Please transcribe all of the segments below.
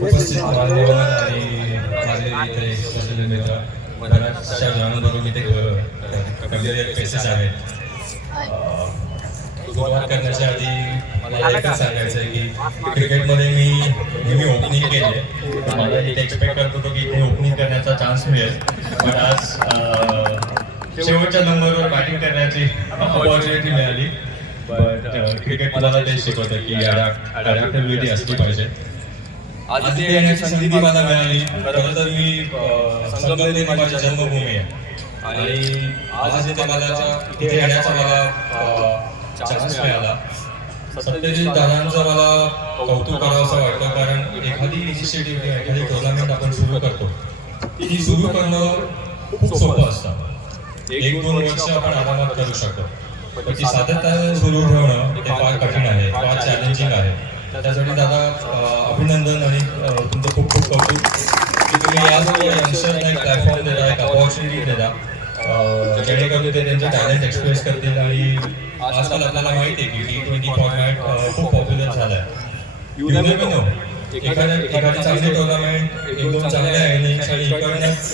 उपस्थित मान्यवर आणि माझे इथे मित्र इथे करलेले केसेस आहेत सुरुवात करण्याच्या आधी मला एकच सांगायचं आहे की क्रिकेटमध्ये मी नेहमी ओपनिंग केले मला इथे एक्सपेक्ट करत होतो की इथे ओपनिंग करण्याचा चान्स मिळेल. पण आज शेवटच्या नंबरवर बॅटिंग करण्याची ऑपॉर्च्युनिटी मिळाली. बट क्रिकेट मला ते शिकवतं की अडॅप्टेबिलिटी असली पाहिजे. आज इथे येण्याची संधी मला मिळाली खरं तर मी संगमनेर माझी जन्मभूमी आहे. आणि आज इथे मला इथे येण्याचा मला चान्स मिळाला. सत्यजित दादांचं मला कौतुक करावं असं वाटतं कारण एखादी इनिशिएटिव्ह एखादी टुर्नामेंट आपण सुरू करतो. ती सुरू करणं खूप सोपं असतं. एक दोन वर्ष आपण आरामात करू शकतो. पण ती सातत्याने सुरू ठेवणं ते फार कठीण आहे फार चॅलेंजिंग आहे. त्यासाठी दादा अभिनंदन आणि तुमचं खूप खूप कौतुक. की तुम्ही यासाठी यंगस्टरना एक प्लॅटफॉर्म देता एक अपॉर्च्युनिटी देता. जेणेकरून ते त्यांचे टॅलेंट एक्सप्रेस करतील आणि आजकाल आपल्याला माहिती आहे की टी ट्वेंटी फॉर्मॅट खूप पॉप्युलर झाला आहे यू नेव्हर नो एखाद्या चांगली टुर्नामेंट एक दोन इनिंग्स आणि इकडनंच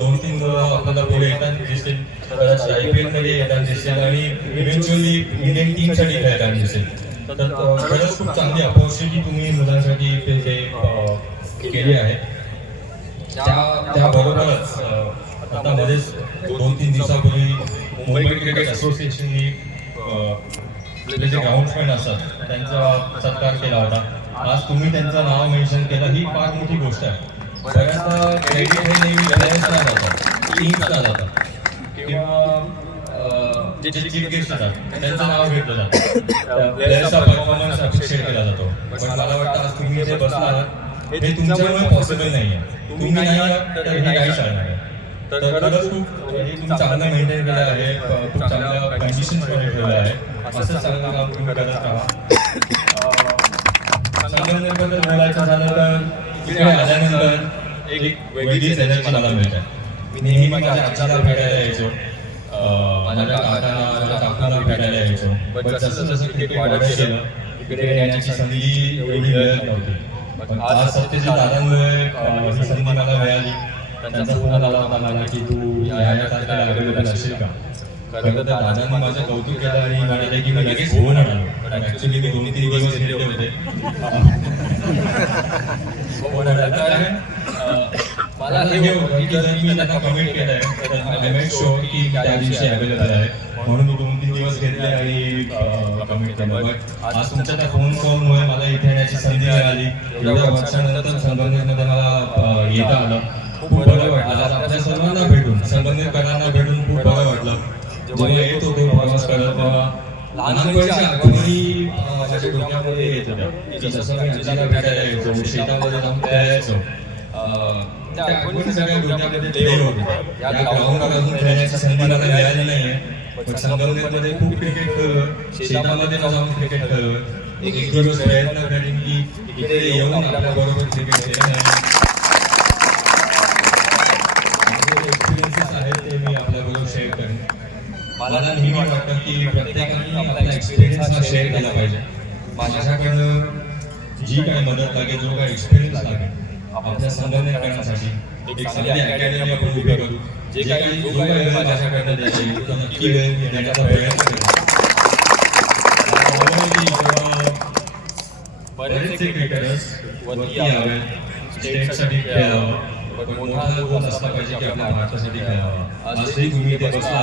दोन तीन आपल्याला पुढे येताना दिसतील. कदाचित आय पी एलमध्ये येताना दिसतील आणि इव्हेंच्युअली इंडियन टीमसाठी तर खरंच खूप चांगली अपॉर्च्युनिटी तुम्ही मुलांसाठी ते केली आहे. त्या त्याबरोबरच आता मध्येच दोन तीन दिवसापूर्वी मुंबई क्रिकेट असोसिएशननी अं, आपले जे ग्राउंडमॅन असतात त्यांचा सत्कार केला होता. आज तुम्ही त्यांचं नाव मेन्शन केलं. ही फार मोठी गोष्ट आहे. बऱ्याचदा क्रेडिट हे नेहमी प्लेयर्सला जातं टीम्सला जातं किंवा जे चीफ गेस्ट असतात त्यांचं नाव घेतलं जातं. प्लेयर्सचा परफॉर्मन्स अप्रिशिएट केला जातो. पण मला वाटतं आज तुम्ही जे बसला हे तुमच्यामुळे पॉसिबल नाही आहे तुम्ही नाही आहात तर हे चालणार आहे तर खरंच खूप हे तुम्ही चांगलं मेंटेन केलं आहे. खूप चांगल्या मध्ये ठेवलं आहे. असं चांगलं काम तुम्ही करत राहा. संगमनेरबद्दल बोलायचं झालं तर तिथे आल्यानंतर एक वेगळीच एनर्जी मला मिळते. मी नेहमी माझ्या आजीला भेटायला यायचो. माझ्या काकांना माझ्या काकांना भेटायला यायचो. पण जसं जसं क्रिकेट वाढत गेलं इकडे येण्याची संधी एवढी मिळत नव्हती. पण आज सत्यजित दादामुळे ही संधी मनाला मिळाली. त्यांचा फोन आला होता मला की तू या या तारखेला अवेलेबल असेल का? तर दादांनी माझं कौतुक केलं आणि म्हणाले की मी लगेच फोन आलो. पण ऍक्च्युली मी दोन तीन दिवस गेले होते फोन आला. कारण अं, मला हे होतं की जर मी त्यांना कमेंट केलंय. तर आय मेक शुअर की त्या दिवशी अवेलेबल आहे. म्हणून मी दोन तीन दिवस घेतले आणि कमेंट केलं. But आज तुमच्या त्या फोन कॉलमुळे मला इथे येण्याची संधी मिळाली. एवढ्या वर्षानंतर संगमनेरमध्ये मला येता आलं. खूप बरं वाटलं. आज आपल्या सर्वांना भेटून भेटून खूप बरं वाटलं. जेव्हा येत होतो प्रवास करत तेव्हा लहानपणीच्या आठवणी अं, माझ्या डोक्यामध्ये येत होत्या. की जसं मी आजीला भेटायला यायचो शेतामध्ये जाऊन खेळायचो अं, त्या आठवणी सगळ्या डोक्यामध्ये देव होत्या. या ग्राउंडवर अजून खेळण्याची संधी मला मिळाली नाहीये. पण संगमनेरमध्ये खूप क्रिकेट खेळलो शेतामध्ये जाऊन क्रिकेट खेळलो एक एक दिवस प्रयत्न करेन की इकडे येऊन आपल्या बरोबर क्रिकेट खेळणं. मला नेहमी वाटतं की प्रत्येकाने आपला एक्सपिरियन्स हा शेअर केला पाहिजे. माझ्याकडं जी काही मदत लागेल जो काही एक्सपिरियन्स लागेल आपल्या संबंध करण्यासाठी एक चांगली अकॅडमी आपण उभी करू. जे काही जो काही वेळ माझ्याकडनं तो नक्की वेळ देण्याचा प्रयत्न करेन मला आवडेल की जेव्हा बरेचसे क्रिकेटर्स वरती यावेत स्टेटसाठी खेळावं पण मोठा असला पाहिजे की आपल्या भारतासाठी खेळावं. आजही तुम्ही इथे बसला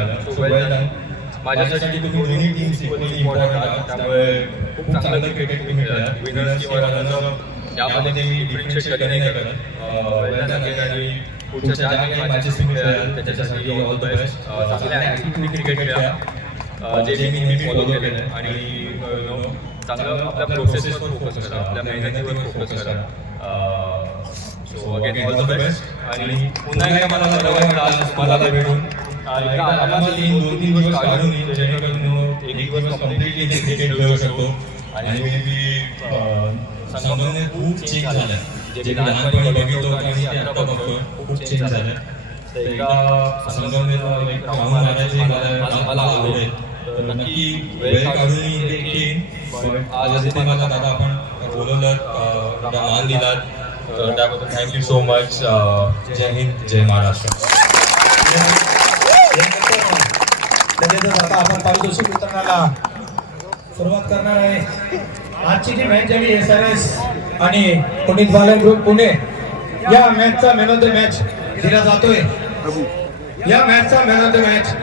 माझ्यासाठी तुम्ही दोन्ही टीम्स इक्वली इम्पॉर्टंट आहात. त्यामुळे खूप चांगलं क्रिकेट तुम्ही खेळला विनर्स किंवा रनर्स यामध्ये मी डिफरन्शिएट कधी नाही. करत आणि पुढच्या ज्या काही मॅचेस तुम्ही खेळाल. त्याच्यासाठी ऑल द बेस्ट चांगल्या ॲक्टिव्ह क्रिकेट खेळा. जे मी नेहमी फॉलो केलं आहे आणि चांगलं आपल्या प्रोसेसवर फोकस करा. आपल्या मेहनतीवर फोकस करा. So again all the best आणि पुन्हा एकदा मला आज तुम्हाला भेटून अ, एकदा आरामात येईन दोन तीन दिवस काढून येईन जेणेकरून you know, एक दिवस कम्प्लिटली इथे क्रिकेट खेळू शकतो. आणि मे बी संबंध खूप चेंज झालं. जे मी लहानपणी बघितलं होतं आणि ते आता बघतोय खूप चेंज झालं. तर एकदा संगमनेर एक राऊंड मारायची मला मला आवडेल. तर नक्की वेळ काढून मी इथे येईन पण आज इथे मला दादा आपण बोलवलं मान दिलात. तर त्याबद्दल थँक्यू सो मच जय हिंद जय महाराष्ट्र. लगेचच आता आपण पारितोषिक वितरणाला सुरुवात करणार आहे. आजची जी मॅच झाली एस आर एस आणि पुनीत बालन ग्रुप पुणे या मॅचचा मॅन ऑफ द मॅच दिला जातोय. या मॅचचा मॅन ऑफ द मॅच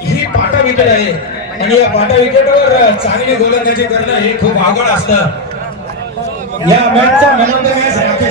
ही पाटा विकेट आहे. आणि या पाटा विकेटवर चांगली गोलंदाजी करणं हे खूप आवड असतं. या मॅचचा man of the match Rakesh